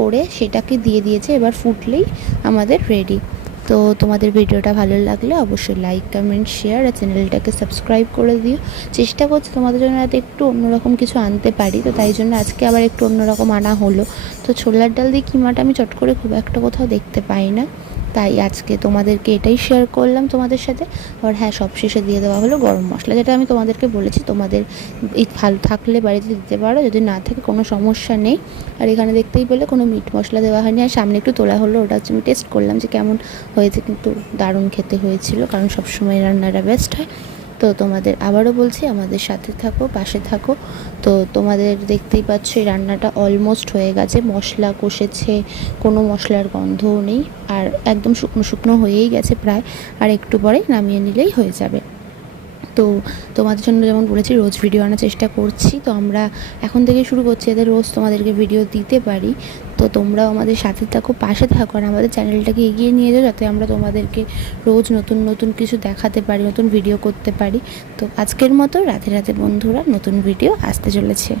করে সেটাকে দিয়ে দিয়েছে। এবার ফুটলেই আমাদের রেডি। তো তোমাদের ভিডিওটা ভালো লাগলে অবশ্যই লাইক, কমেন্ট, শেয়ার আর চ্যানেলটাকে সাবস্ক্রাইব করে দিও। চেষ্টা করছি তোমাদের জন্য যাতে একটু অন্যরকম কিছু আনতে পারি, তো তাই জন্য আজকে আবার একটু অন্যরকম আনা হলো। তো ছোলার ডাল দিয়ে কিমাটা আমি চট করে খুব একটা কোথাও দেখতে পাই না, তাই আজকে তোমাদেরকে এটাই শেয়ার করলাম তোমাদের সাথে। আর হ্যাঁ, সবশেষে দিয়ে দেওয়া হলো গরম মশলা, যেটা আমি তোমাদেরকে বলেছি তোমাদের ভালো থাকলে বাড়িতে দিতে পারো, যদি না থাকে কোনো সমস্যা নেই। আর এখানে দেখতেই পেলে কোনো মিট মশলা দেওয়া হয়নি। আর সামনে একটু তোলা হলো, ওটা হচ্ছে আমি টেস্ট করলাম যে কেমন হয়েছে, কিন্তু দারুণ খেতে হয়েছিল, কারণ সবসময় রান্নাটা বেস্ট হয়। তো তোমাদের আবারও বলছি, আমাদের সাথে থাকো, পাশে থাকো। তো তোমাদের দেখতেই পাচ্ছ এই রান্নাটা অলমোস্ট হয়ে গেছে, মশলা কষেছে, কোনো মশলার গন্ধও নেই, আর একদম শুকনো শুকনো হয়েই গেছে প্রায়। আর একটু পরেই নামিয়ে নিলেই হয়ে যাবে। তো তোমাদের জন্য যেমন বলেছি রোজ ভিডিও আনার চেষ্টা করছি, তো আমরা এখন থেকে শুরু করছি যাতে রোজ তোমাদেরকে ভিডিও দিতে পারি। তো তোমরাও আমাদের সাথে থাকো, পাশে থাকো, আর আমাদের চ্যানেলটাকে এগিয়ে নিয়ে যাও, যাতে আমরা তোমাদেরকে রোজ নতুন নতুন কিছু দেখাতে পারি, নতুন ভিডিও করতে পারি। তো আজকের মতো রাধে রাধে বন্ধুরা, নতুন ভিডিও আসতে চলেছে।